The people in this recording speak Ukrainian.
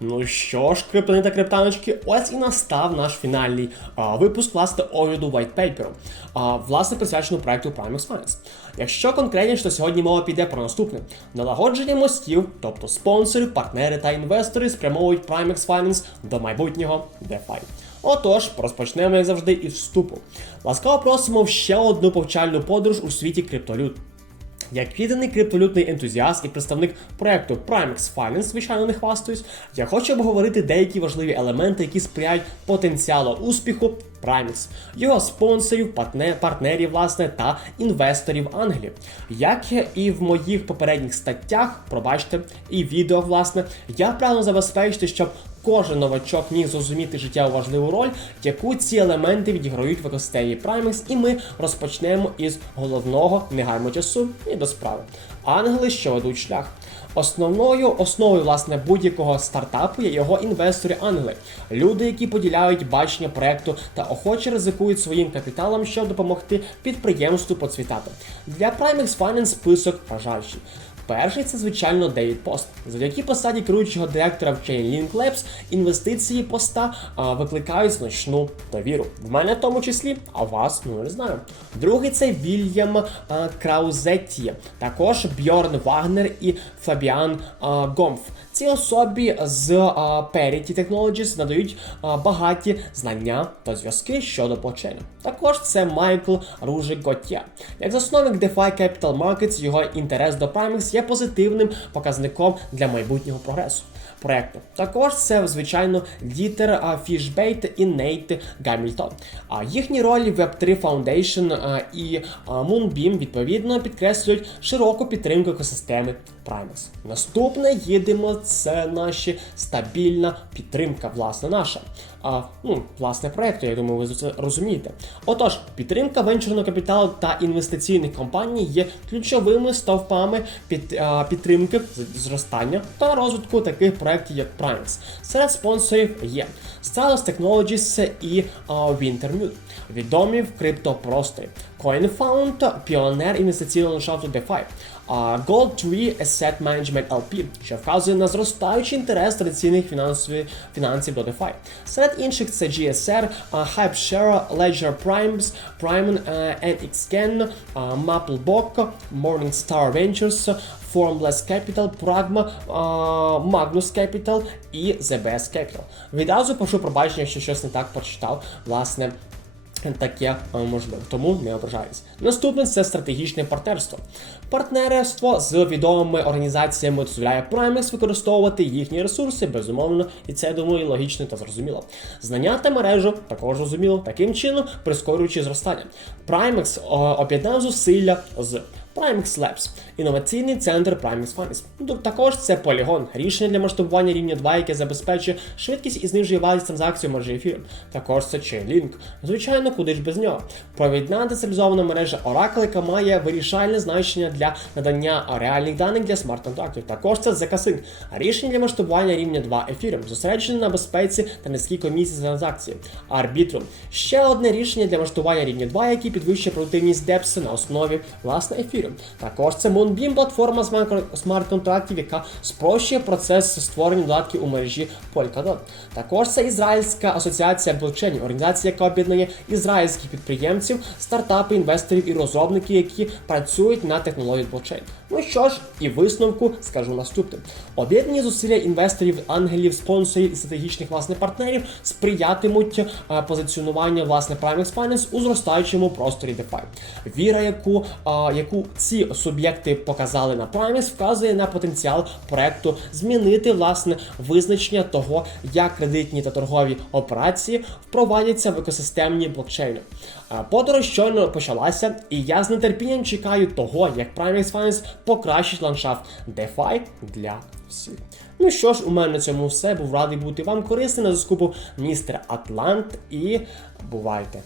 Ну що ж, криптони та криптаночки, ось і настав наш фінальний а, випуск власне огляду white paper, а, власне присвяченого проекту Primex Finance. Якщо конкретніше, то сьогодні мова піде про наступне: налагодження мостів, тобто спонсори, партнери та інвестори спрямовують Primex Finance до майбутнього DeFi. Отож, розпочнемо, як завжди, із вступу. Ласкаво просимо в ще одну повчальну подорож у світі криптолют. Як відданий криптовалютний ентузіаст і представник проекту Primex Finance, звичайно, не хвастаюсь, я хочу обговорити деякі важливі елементи, які сприяють потенціалу успіху Primex, його спонсорів, партнерів, власне, та інвесторів ангелів. Як і в моїх попередніх статтях, пробачте, і відео, власне, я прагну забезпечити, щоб кожен новачок міг зрозуміти життєво важливу роль, яку ці елементи відіграють в екосистемі Primex, і ми розпочнемо із головного не часу і до справи. Ангели, що ведуть шлях. Основною основою власне будь-якого стартапу є його інвестори-ангели, люди, які поділяють бачення проекту та охоче ризикують своїм капіталом, щоб допомогти підприємству процвітати. Для Primex Finance список вражаючий. Перший це звичайно Девід Пост. Завдяки посаді керуючого директора в Chainlink Labs інвестиції поста а, викликають значну довіру. В мене в тому числі, а вас ну не знаю. Другий це Вільям а, Краузетті, також Бьорн Вагнер і Фабіан а, Гомф. Ці особі з а, Parity Technologies надають а, багаті знання та зв'язки щодо блокчейну. Також це Майкл Ружик Готє. Як засновник DeFi Capital Markets, його інтерес до Primex є позитивним показником для майбутнього прогресу проекту. Також це, звичайно, Дітер Фішбейт і Нейт Гамільтон. А їхні ролі в Web3 Foundation і Moonbeam відповідно підкреслюють широку підтримку екосистеми Primex. Наступне їдемо, це наша стабільна підтримка, власне, наша. А, ну, власне, проекту, я думаю, ви це розумієте. Отож, підтримка венчурного капіталу та інвестиційних компаній є ключовими стовпами під, а, підтримки зростання та розвитку таких проєктів, як Primes. Серед спонсорів є Stylus Technologies і а, Wintermute, відомі в криптопросторі. CoinFound – піонер інвестиційного ландшафту DeFi. А Gold Tree Asset Management LP, що вказує на зростаючий інтерес традиційних фінансові, фінансів до DeFi. Серед інших це GSR, а, HypeShare, Ledger Primes, Prime е, NXCan, а, Mappleblock, Morningstar Ventures, Formless Capital, Pragma, Magnus Capital і ZBS Capital. Відразу прошу пробачення, якщо щось не так прочитав. Власне, Таке е, можливо, тому не ображаюсь. Наступне це стратегічне партнерство. Партнерство з відомими організаціями дозволяє Primex використовувати їхні ресурси, безумовно, і це я думаю логічно та зрозуміло. Знання та мережу також зрозуміло, таким чином прискорюючи зростання. Primex об'єднав зусилля з Primex Labs – інноваційний центр Primex Finance. Також це полігон, рішення для масштабування рівня 2, яке забезпечує швидкість і знижує вартість транзакцій мережі ефіру. Також це Chainlink. Звичайно, куди ж без нього. Провідна децентралізована мережа Oracle, яка має вирішальне значення для надання реальних даних для смарт-контрактів. Також це ZK-Sync – рішення для масштабування рівня 2 ефіром, зосереджене на безпеці та низькій комісії за транзакції. Arbitrum – ще одне рішення для масштабування рівня 2, яке підвищує продуктивність DEPS на основі власне ефіру. Також це Moonbeam платформа смарт- смарт-контрактів, яка спрощує процес створення додатків у мережі Polkadot. Також це Ізраїльська асоціація блокчейнів, організація, яка об'єднує ізраїльських підприємців, стартапи, інвесторів і розробників, які працюють на технології блокчейн. Ну що ж, і висновку скажу наступне: об'єднані зусилля інвесторів, ангелів, спонсорів і стратегічних власне партнерів сприятимуть е, позиціонуванню власне Primex Finance у зростаючому просторі DeFi. Віра, яку, е, яку ці суб'єкти показали на Primex, вказує на потенціал проекту змінити власне визначення того, як кредитні та торгові операції впровадяться в екосистемні блокчейни. Подорож щойно почалася, і я з нетерпінням чекаю того, як Primex Finance покращить ландшафт DeFi для всіх. Ну що ж, у мене на цьому все. Був радий бути вам корисним на зв'язку містер Атлант і бувайте!